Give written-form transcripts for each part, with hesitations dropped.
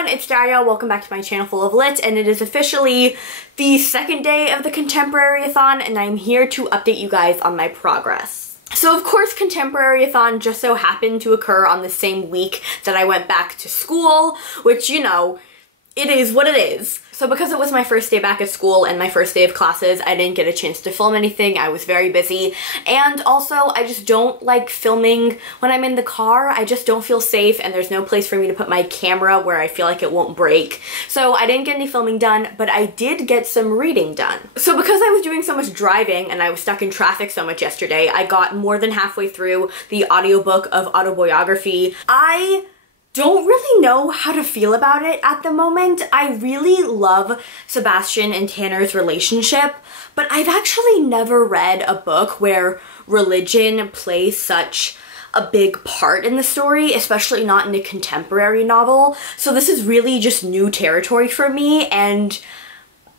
everyone, it's Daria. Welcome back to my channel full of lit, and it is officially the second day of the Contemporary-A-Thon, and I'm here to update you guys on my progress. So of course, Contemporary-A-Thon just so happened to occur on the same week that I went back to school, which, you know, it is what it is. So because it was my first day back at school and my first day of classes, I didn't get a chance to film anything. I was very busy. And also, I just don't like filming when I'm in the car. I just don't feel safe, and there's no place for me to put my camera where I feel like it won't break. So I didn't get any filming done, but I did get some reading done. So because I was doing so much driving and I was stuck in traffic so much yesterday, I got more than halfway through the audiobook of Autobiography. I don't really know how to feel about it at the moment. I really love Sebastian and Tanner's relationship, but I've actually never read a book where religion plays such a big part in the story, especially not in a contemporary novel. So this is really just new territory for me, and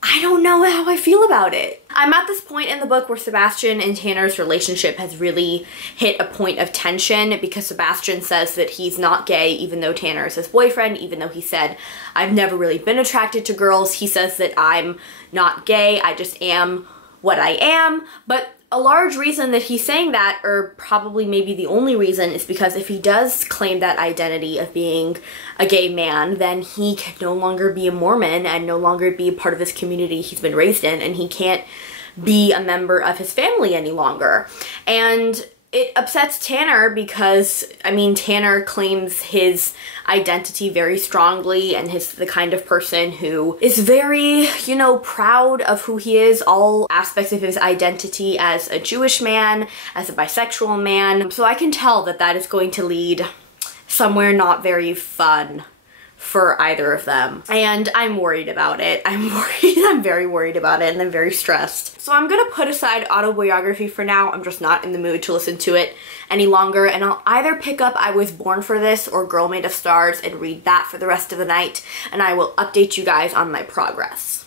I don't know how I feel about it. I'm at this point in the book where Sebastian and Tanner's relationship has really hit a point of tension because Sebastian says that he's not gay even though Tanner is his boyfriend, even though he said, I've never really been attracted to girls. He says that I'm not gay, I just am what I am. But a large reason that he's saying that, or probably maybe the only reason, is because if he does claim that identity of being a gay man, then he can no longer be a Mormon and no longer be a part of this community he's been raised in, and he can't be a member of his family any longer. And it upsets Tanner because, I mean, Tanner claims his identity very strongly and is the kind of person who is very, you know, proud of who he is, all aspects of his identity as a Jewish man, as a bisexual man. So I can tell that that is going to lead somewhere not very fun for either of them. And I'm worried about it. I'm very worried about it, and I'm very stressed. So I'm gonna put aside Autobiography for now. I'm just not in the mood to listen to it any longer, and I'll either pick up I Was Born for This or Girl Made of Stars and read that for the rest of the night, and I will update you guys on my progress.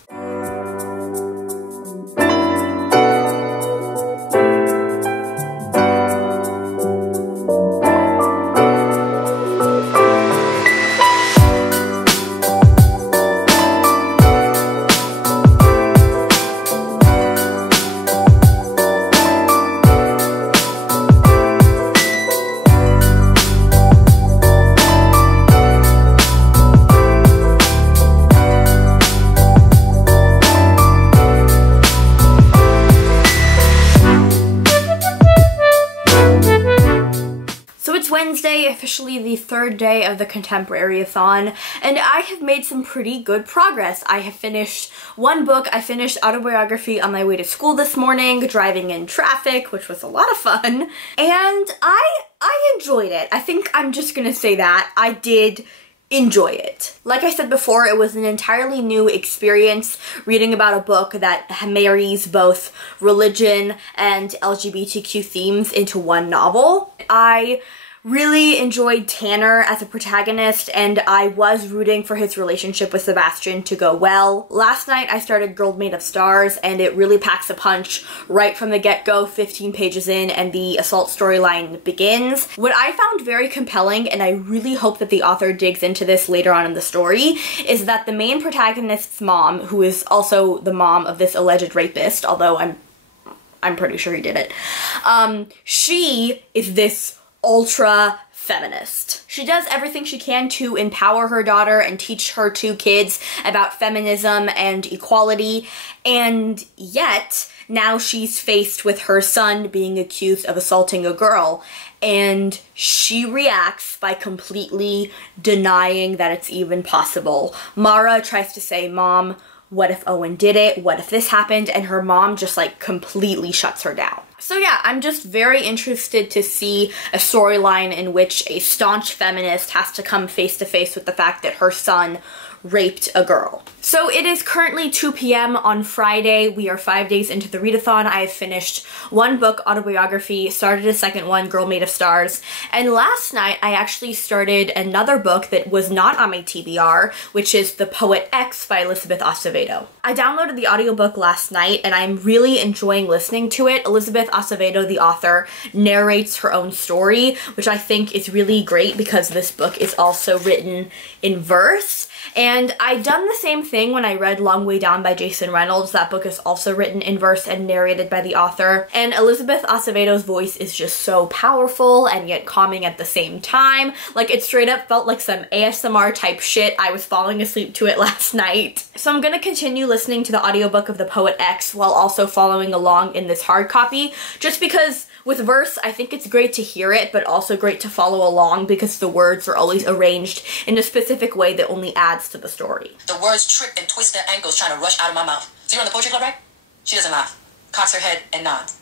Wednesday, officially the third day of the Contemporary-A-Thon, and I have made some pretty good progress. I have finished one book. I finished Autobiography on my way to school this morning, driving in traffic, which was a lot of fun, and I enjoyed it. I think I'm just gonna say that. I did enjoy it. Like I said before, it was an entirely new experience reading about a book that marries both religion and LGBTQ themes into one novel. I really enjoyed Tanner as a protagonist, and I was rooting for his relationship with Sebastian to go well. Last night I started Girl Made of Stars, and it really packs a punch right from the get-go, 15 pages in, and the assault storyline begins. What I found very compelling, and I really hope that the author digs into this later on in the story, is that the main protagonist's mom, who is also the mom of this alleged rapist, although I'm pretty sure he did it, she is this ultra feminist. She does everything she can to empower her daughter and teach her two kids about feminism and equality, and yet now she's faced with her son being accused of assaulting a girl, and she reacts by completely denying that it's even possible. Mara tries to say, Mom, what if Owen did it? What if this happened? And her mom just like completely shuts her down. So yeah, I'm just very interested to see a storyline in which a staunch feminist has to come face to face with the fact that her son raped a girl. So it is currently 2 p.m. on Friday. We are 5 days into the readathon. I have finished one book, Autobiography, started a second one, Girl Made of Stars, and last night I actually started another book that was not on my TBR, which is The Poet X by Elizabeth Acevedo. I downloaded the audiobook last night and I'm really enjoying listening to it. Elizabeth Acevedo, the author, narrates her own story, which I think is really great because this book is also written in verse. And I done the same thing when I read Long Way Down by Jason Reynolds. That book is also written in verse and narrated by the author. And Elizabeth Acevedo's voice is just so powerful and yet calming at the same time. Like, it straight up felt like some ASMR type shit. I was falling asleep to it last night. So I'm gonna continue listening to the audiobook of The Poet X while also following along in this hard copy, just because with verse, I think it's great to hear it, but also great to follow along because the words are always arranged in a specific way that only adds to the story. The words trip and twist their ankles trying to rush out of my mouth. So you're on the poetry club, right? She doesn't laugh, cocks her head and nods.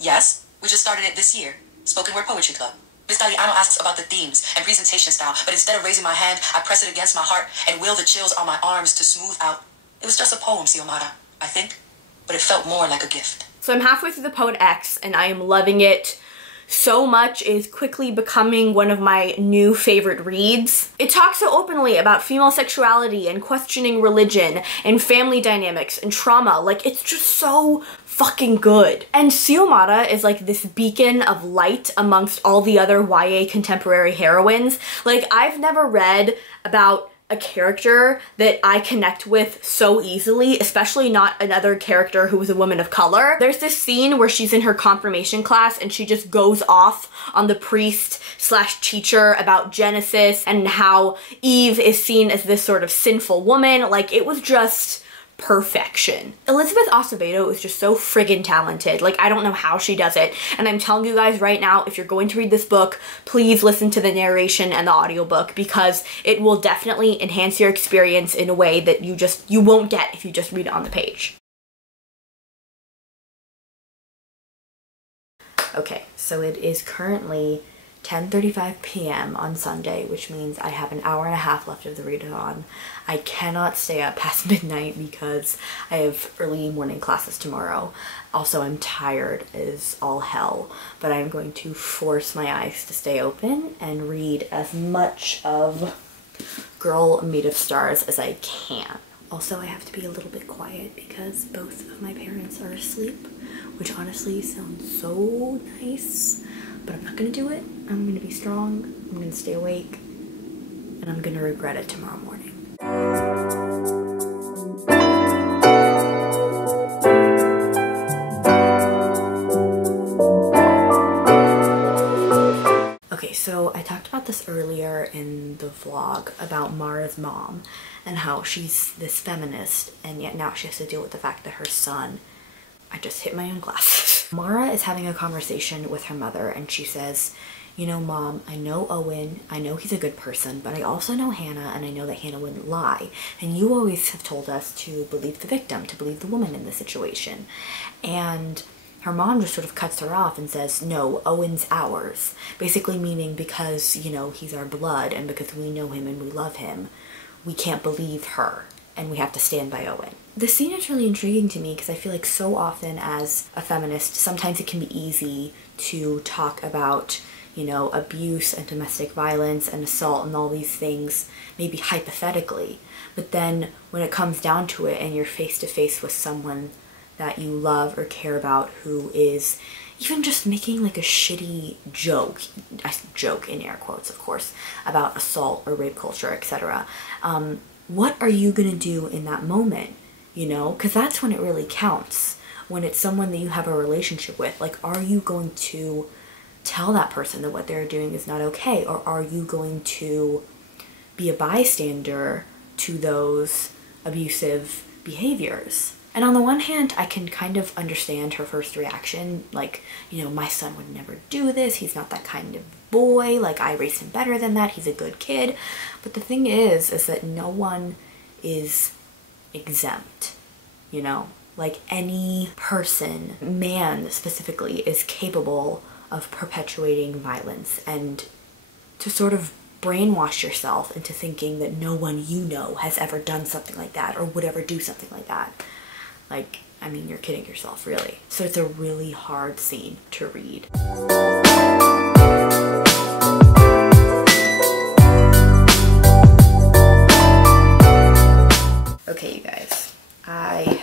Yes, we just started it this year. Spoken Word Poetry Club. Miss Daliano asks about the themes and presentation style, but instead of raising my hand, I press it against my heart and will the chills on my arms to smooth out. It was just a poem, Xiomara, I think, but it felt more like a gift. So I'm halfway through The Poet X and I am loving it so much. It is quickly becoming one of my new favorite reads. It talks so openly about female sexuality and questioning religion and family dynamics and trauma. Like, it's just so fucking good. And Xiomara is like this beacon of light amongst all the other YA contemporary heroines. Like, I've never read about a character that I connect with so easily, especially not another character who was a woman of color. There's this scene where she's in her confirmation class and she just goes off on the priest slash teacher about Genesis and how Eve is seen as this sort of sinful woman. Like, it was just perfection. Elizabeth Acevedo is just so friggin' talented. Like, I don't know how she does it. And I'm telling you guys right now, if you're going to read this book, please listen to the narration and the audiobook because it will definitely enhance your experience in a way that you won't get if you just read it on the page. Okay, so it is currently 10:35 p.m. on Sunday, which means I have an hour and a half left of the readathon. I cannot stay up past midnight because I have early morning classes tomorrow. Also, I'm tired as all hell, but I'm going to force my eyes to stay open and read as much of Girl Made of Stars as I can. Also, I have to be a little bit quiet because both of my parents are asleep, which honestly sounds so nice. But I'm not gonna do it. I'm gonna be strong, I'm gonna stay awake, and I'm gonna regret it tomorrow morning. Okay, so I talked about this earlier in the vlog about Mara's mom and how she's this feminist and yet now she has to deal with the fact that her son, I just hit my own glasses. Mara is having a conversation with her mother and she says, you know, Mom, I know Owen, I know he's a good person, but I also know Hannah and I know that Hannah wouldn't lie. And you always have told us to believe the victim, to believe the woman in the situation. And her mom just sort of cuts her off and says, no, Owen's ours. Basically meaning because, you know, he's our blood and because we know him and we love him, we can't believe her and we have to stand by Owen. This scene is really intriguing to me because I feel like so often as a feminist, sometimes it can be easy to talk about, you know, abuse and domestic violence and assault and all these things, maybe hypothetically. But then when it comes down to it and you're face to face with someone that you love or care about who is even just making like a shitty joke, a joke in air quotes of course, about assault or rape culture, etc. What are you gonna do in that moment? You know, because that's when it really counts. When it's someone that you have a relationship with, like, are you going to tell that person that what they're doing is not okay? Or are you going to be a bystander to those abusive behaviors? And on the one hand, I can kind of understand her first reaction, like, you know, my son would never do this, he's not that kind of boy, like, I raised him better than that, he's a good kid. But the thing is that no one is exempt, you know? Like, any person, man specifically, is capable of perpetuating violence, and to sort of brainwash yourself into thinking that no one you know has ever done something like that or would ever do something like that. Like, I mean, you're kidding yourself, really. So it's a really hard scene to read. Okay, you guys, I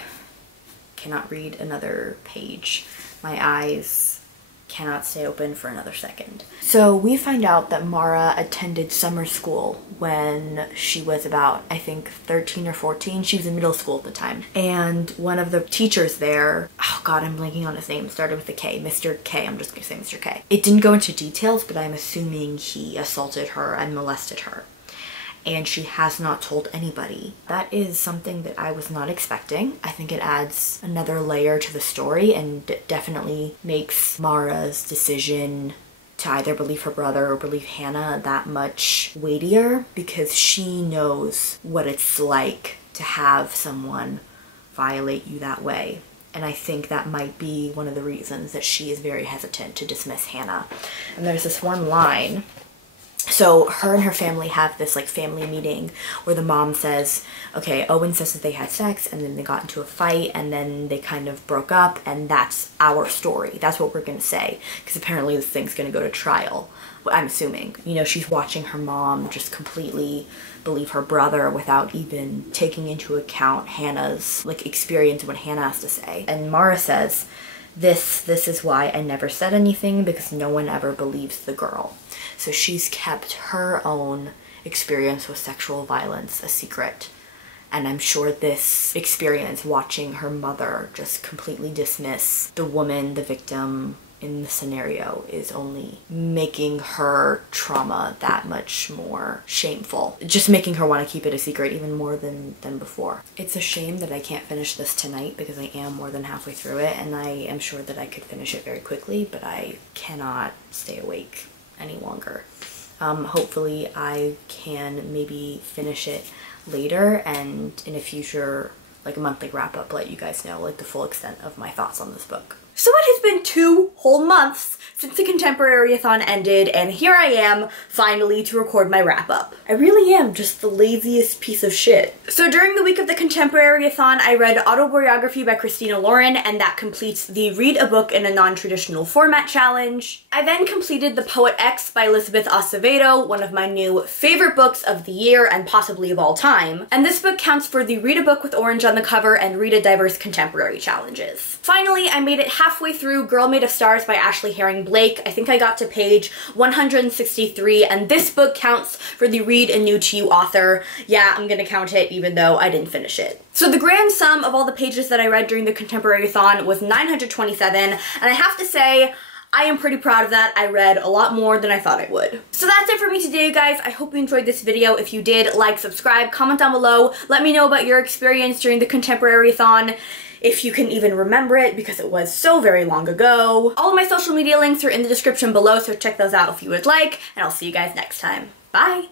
cannot read another page. My eyes cannot stay open for another second. So we find out that Mara attended summer school when she was about, I think, 13 or 14. She was in middle school at the time. And one of the teachers there, oh god, I'm blanking on his name, started with a K, Mr. K, I'm just gonna say Mr. K. It didn't go into details, but I'm assuming he assaulted her and molested her. And she has not told anybody. That is something that I was not expecting. I think it adds another layer to the story and definitely makes Mara's decision to either believe her brother or believe Hannah that much weightier, because she knows what it's like to have someone violate you that way. And I think that might be one of the reasons that she is very hesitant to dismiss Hannah. And there's this one line. So her and her family have this like family meeting where the mom says, okay, Owen says that they had sex and then they got into a fight and then they kind of broke up, and that's our story. That's what we're gonna say, because apparently this thing's gonna go to trial. I'm assuming. You know, she's watching her mom just completely believe her brother without even taking into account Hannah's like experience and what Hannah has to say. And Mara says, this is why I never said anything, because no one ever believes the girl. So she's kept her own experience with sexual violence a secret. And I'm sure this experience, watching her mother just completely dismiss the woman, the victim in the scenario, is only making her trauma that much more shameful. Just making her want to keep it a secret even more than before. It's a shame that I can't finish this tonight, because I am more than halfway through it and I am sure that I could finish it very quickly, but I cannot stay awake any longer. Hopefully I can maybe finish it later and in a future, like a monthly wrap up, let you guys know like the full extent of my thoughts on this book. So it has been 2 whole months since the Contemporary-A-Thon ended, and here I am finally to record my wrap up. I really am just the laziest piece of shit. So during the week of the Contemporary-A-Thon, I read Autobiography by Christina Lauren, and that completes the Read a Book in a Non-Traditional Format challenge. I then completed The Poet X by Elizabeth Acevedo, one of my new favorite books of the year and possibly of all time. And this book counts for the Read a Book with Orange on the Cover and Read a Diverse Contemporary challenges. Finally, I made it halfway through Girl Made of Stars by Ashley Herring Blake. I think I got to page 163, and this book counts for the Read a New to You author. Yeah, I'm gonna count it even though I didn't finish it. So the grand sum of all the pages that I read during the Contemporary-A-Thon was 927, and I have to say, I am pretty proud of that. I read a lot more than I thought I would. So that's it for me today, you guys. I hope you enjoyed this video. If you did, like, subscribe, comment down below. Let me know about your experience during the Contemporary-A-Thon, if you can even remember it, because it was so very long ago. All of my social media links are in the description below, so check those out if you would like, and I'll see you guys next time. Bye!